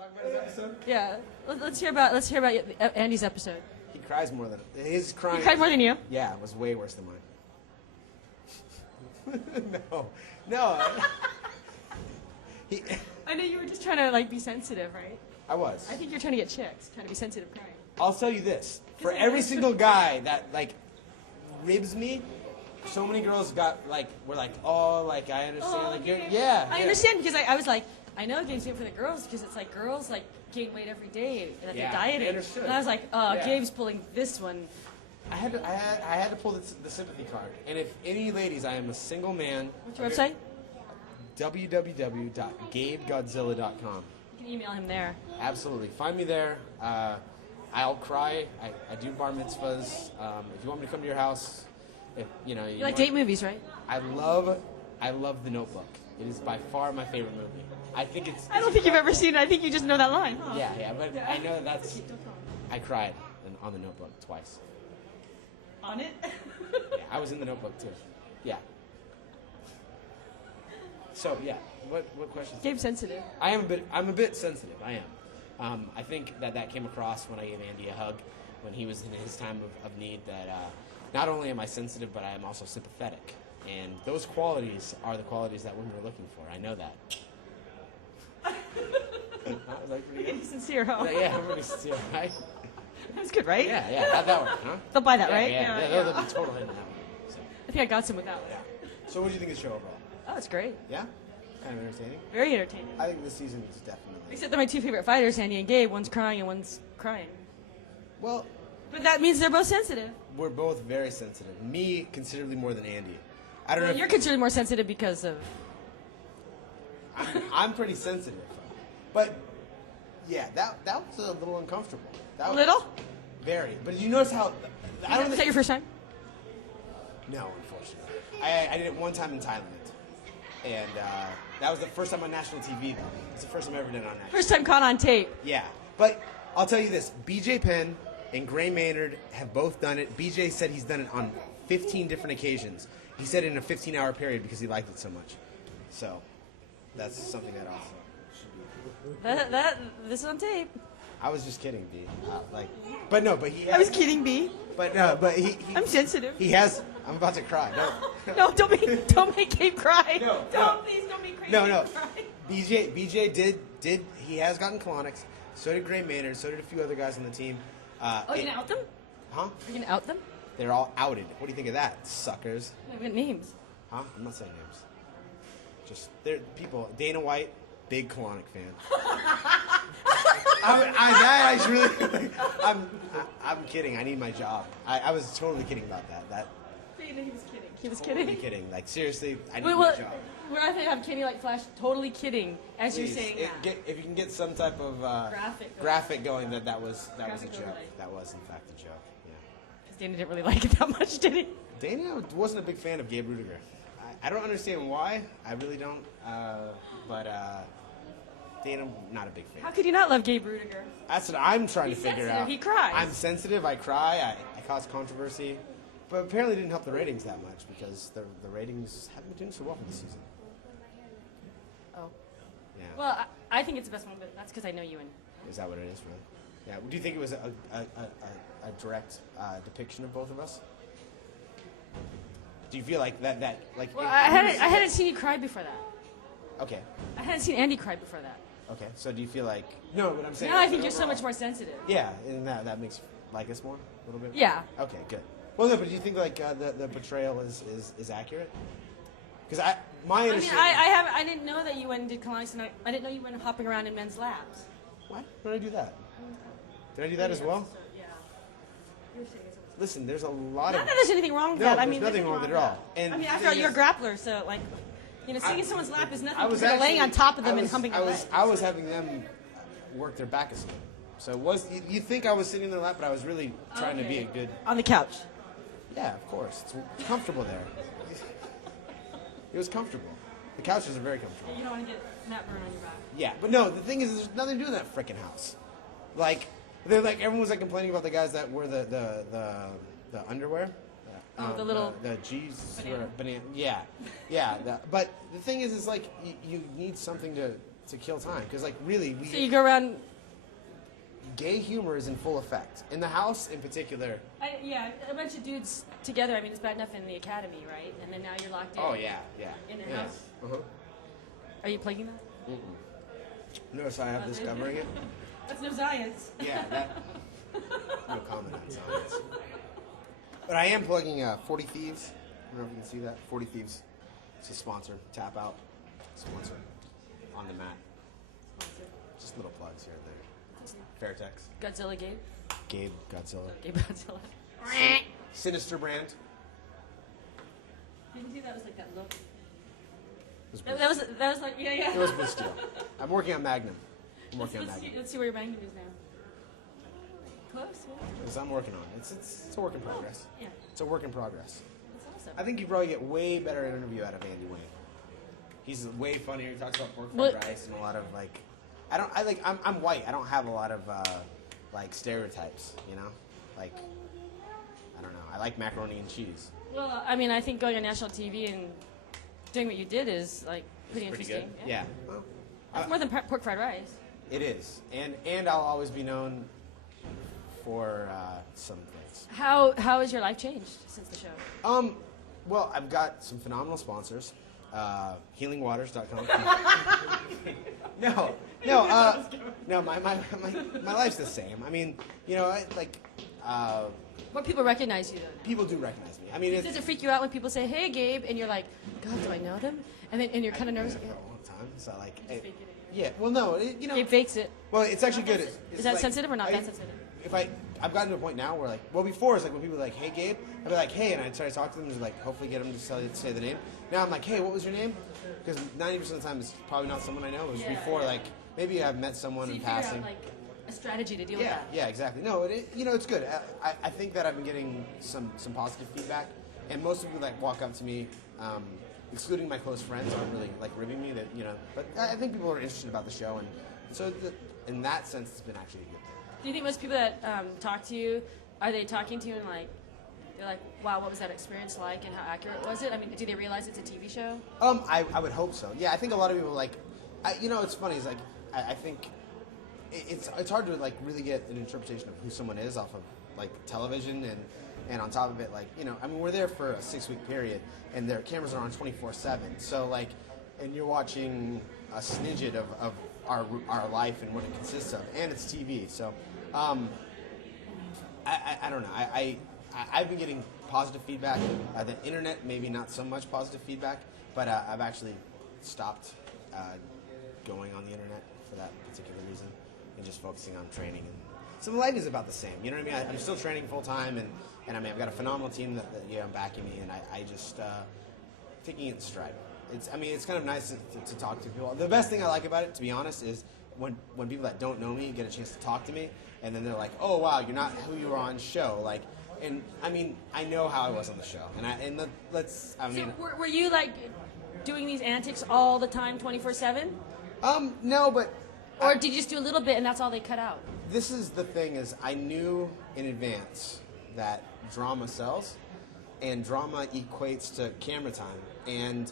talk about his episode? Yeah. Let's hear about Andy's episode. He cries more than his crying. He cried more than you? Yeah, it was way worse than mine. No. I know you were just trying to like be sensitive, right? I was. I think you're trying to get chicks, trying to be sensitive crying. I'll tell you this: for every single guy that like ribs me, so many girls were like, oh, like I understand, I understand because I was like, I know Gabe's doing it for the girls because it's like girls like gain weight every day that they're dieting. I understood. And I was like, oh, yeah. Gabe's pulling this one. I had to pull the sympathy card. And if any ladies, I am a single man. What's your website? www.gabegodzilla.com. You can email him there. Absolutely. Find me there. I'll cry. I do bar mitzvahs. If you want me to come to your house, you like date movies, right? I love The Notebook. It is by far my favorite movie. I don't think you've ever seen it. I think you just know that line. Huh? Yeah, but I know that's. I cried on The Notebook twice. On it? Yeah, I was in The Notebook too. Yeah. So yeah, what questions? Gabe's sensitive. I'm a bit sensitive. I am. I think that came across when I gave Andy a hug when he was in his time of need. That not only am I sensitive, but I am also sympathetic, and those qualities are the qualities that women are looking for. I know that. Was I pretty good? You're sincere, huh? Yeah, I'm pretty sincere, right? That's good, right? Yeah. How'd that work, huh? They'll buy that, right? Yeah. They'll be total in on that one. So. I think I got some with that one. Yeah. So what do you think of the show overall? Oh, it's great. Yeah? Kind of entertaining? Very entertaining. I think this season is definitely... Except they're my two favorite fighters, Andy and Gabe. One's crying and one's crying. Well... But that means they're both sensitive. We're both very sensitive. Me, considerably more than Andy. I don't know. You're considerably more sensitive because of... I'm pretty sensitive. But, yeah, that was a little uncomfortable. A little? Very. But did you notice how... Is that your first time? No, unfortunately. I did it one time in Thailand. And that was the first time on national TV, though. It's the first time I've ever done it on national First time caught on tape. Yeah. But I'll tell you this. BJ Penn and Gray Maynard have both done it. BJ said he's done it on 15 different occasions. He said it in a 15-hour period because he liked it so much. So that's something that also... This is on tape. I was just kidding, B. I was kidding, B. But he I'm sensitive. He has... I'm about to cry. No, don't make Gabe cry. Please don't make crazy. No. Cry. BJ did he has gotten colonics. So did Gray Maynard. So did a few other guys on the team. You're gonna out them? Huh? You're gonna out them? They're all outed. What do you think of that, suckers? We got names. Huh? I'm not saying names. Just they're people. Dana White, big colonic fan. I'm kidding. I need my job. I was totally kidding about that. He was kidding. He was totally kidding. Like seriously, I need my job. Where I think have Kenny like flash totally kidding as Please, you're saying that. If you can get some type of graphic going, that was a joke. That was in fact a joke. Yeah. Because Dana didn't really like it that much, did he? Dana wasn't a big fan of Gabe Ruediger. I don't understand why. I really don't. But Dana, not a big fan. How could you not love Gabe Ruediger? That's what I'm trying to figure out. He cries. I'm sensitive. I cry. I cause controversy. But apparently it didn't help the ratings that much because the ratings haven't been doing so well for this season. Oh. Yeah. Well, I think it's the best one, but that's because I know you and... Is that what it is, really? Yeah. Do you think it was a direct depiction of both of us? Do you feel like that like... Well, I hadn't seen you cry before that. Okay. I hadn't seen Andy cry before that. Okay. So do you feel like... No, but I'm saying... Now I think you're so much more sensitive. Yeah, and that makes you like us more a little bit? Yeah. Okay, good. Well, no, but do you think like the portrayal is accurate? Because my understanding... I didn't know that you went and did colonics, and I didn't know you went hopping around in men's labs. What? When did I do that? Did I do that as well? Yeah. Listen, there's a lot Not of... that there's anything wrong with that. I mean, there's nothing wrong with it at all. And after all, you're a grappler, so like, sitting in someone's lap is nothing compared to laying on top of them and humping their legs. I was having them work their back asleep. So you think I was sitting in their lap, but I was really trying to be a good... On the couch. Yeah, of course. It's comfortable there. It was comfortable. The couches are very comfortable. You don't want to get mat burn on your back. Yeah, but no, the thing is, there's nothing to do in that freaking house. Like, everyone was like complaining about the guys that wear the underwear. The little... The G's banana. Yeah. But the thing is like, you need something to to kill time because like really So you go around. gay humor is in full effect in the house in particular. A bunch of dudes together. I mean, it's bad enough in the academy, right? And then now you're locked in. Oh yeah. In the Yeah. house. Uh-huh. Are you plugging that? Notice I have this covering it. That's no science. Yeah. No comment on science. But I am plugging 40 Thieves. I don't know if you can see that. 40 Thieves. It's a sponsor. Tap out. Sponsor. On the mat. Just little plugs here and there. Fairtex. Godzilla Gabe. Gabe Godzilla. Gabe Godzilla. Sinister brand. Didn't see that was like that look. It was That was like yeah. It was Blue Steel. I'm working on Magnum. Let's see where your magnum is now. Close. Yeah. Because I'm working on it. It's a work in progress. Yeah. It's a work in progress. That's awesome. I think you probably get way better interview out of Andy Wayne. He's way funnier. He talks about pork What- fried rice and a lot of like. I'm white. I don't have a lot of like stereotypes. You know, like I don't know. I like macaroni and cheese. Well, I mean, I think going on national TV and doing what you did is like pretty Pretty interesting. good. Yeah. Well, That's more than pork fried rice. it is, and I'll always be known for some things. How has your life changed since the show? Well, I've got some phenomenal sponsors. HealingWaters.com. No. My life's the same. I mean, you know, More people recognize you though. people do recognize me. I mean, Does it freak you out when people say, "Hey, Gabe," and you're like, "God, do I know them?" And you're kind of nervous. for a long time. So like, Just fake it. yeah. Well, no, you know. Gabe fakes it. Well, it's actually good. Is that sensitive or not that sensitive? If I've gotten to a point now where like, well, before it's like when people are like, "Hey, Gabe," I'd be like, "Hey," and I'd try to talk to them and like hopefully get them to say the name. Now I'm like, "Hey, what was your name?" Because 90% of the time it's probably not someone I know. It was before like maybe I've met someone So you in figure passing. out like a strategy to deal with that. Yeah, exactly. No, you know, it's good. I think that I've been getting some positive feedback, and most of the people that walk up to me, excluding my close friends, aren't really like ribbing me. That you know, but I think people are interested about the show, and so in that sense, it's been actually a good thing. Do you think most people that talk to you, are they talking to you and like, they're like, wow, what was that experience like and how accurate was it? I mean, do they realize it's a TV show? I would hope so. Yeah, I think a lot of people like, you know, it's funny. It's like I think it's hard to like really get an interpretation of who someone is off of like television and on top of it, like, you know, I mean, we're there for a 6-week period and their cameras are on 24/7. So like, and you're watching a snidget of our life and what it consists of, and it's TV. So I don't know. I've been getting positive feedback. The internet, maybe not so much positive feedback, but I've actually stopped going on the internet for that particular reason and just focusing on training. And so life is about the same. You know what I mean? I'm still training full time, and I mean I've got a phenomenal team that backing me, and I just taking it in stride. It's kind of nice to talk to people. The best thing I like about it, to be honest, is when people that don't know me get a chance to talk to me, and then they're like, "Oh wow, you're not who you were on show." Like, and I mean, I know how I was on the show, So were you like doing these antics all the time, 24/7, no, but or did you just do a little bit and that's all they cut out? this is the thing: is I knew in advance that drama sells, and drama equates to camera time, and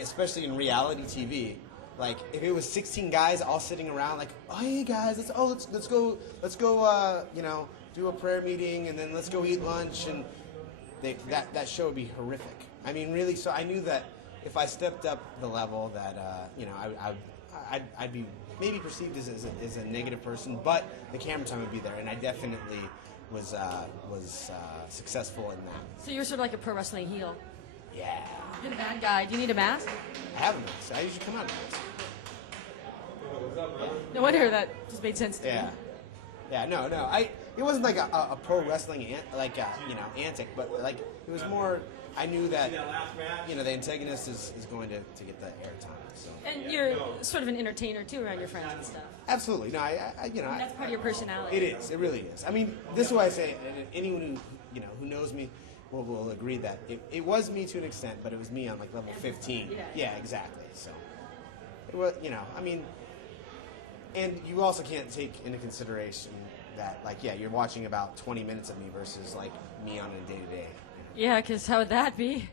especially in reality TV. Like if it was 16 guys all sitting around, like, oh hey guys, let's go, you know, do a prayer meeting, and then let's go eat lunch, and that show would be horrific. I mean, really. So I knew that if I stepped up the level, that you know, I'd be maybe perceived as a negative person, but the camera time would be there, and I definitely was successful in that. So you're sort of like a pro wrestling heel. Yeah. You're the bad guy. Do you need a mask? I have a mask. I usually come out in this. No wonder that just made sense to me. Yeah. No. It wasn't like a pro wrestling you know, antic, but like it was more. I knew that you know the antagonist is going to get the airtime. So. And you're sort of an entertainer too around your friends and stuff. Absolutely. No. You know. That's part of your personality. It is. It really is. I mean, this is why I say, and anyone who you know who knows me will agree that it was me to an extent, but it was me on like level 15. Yeah, exactly. So it was, you know, I mean, and you also can't take into consideration that like, yeah, you're watching about 20 minutes of me versus like me on a day-to-day. Yeah, because how would that be?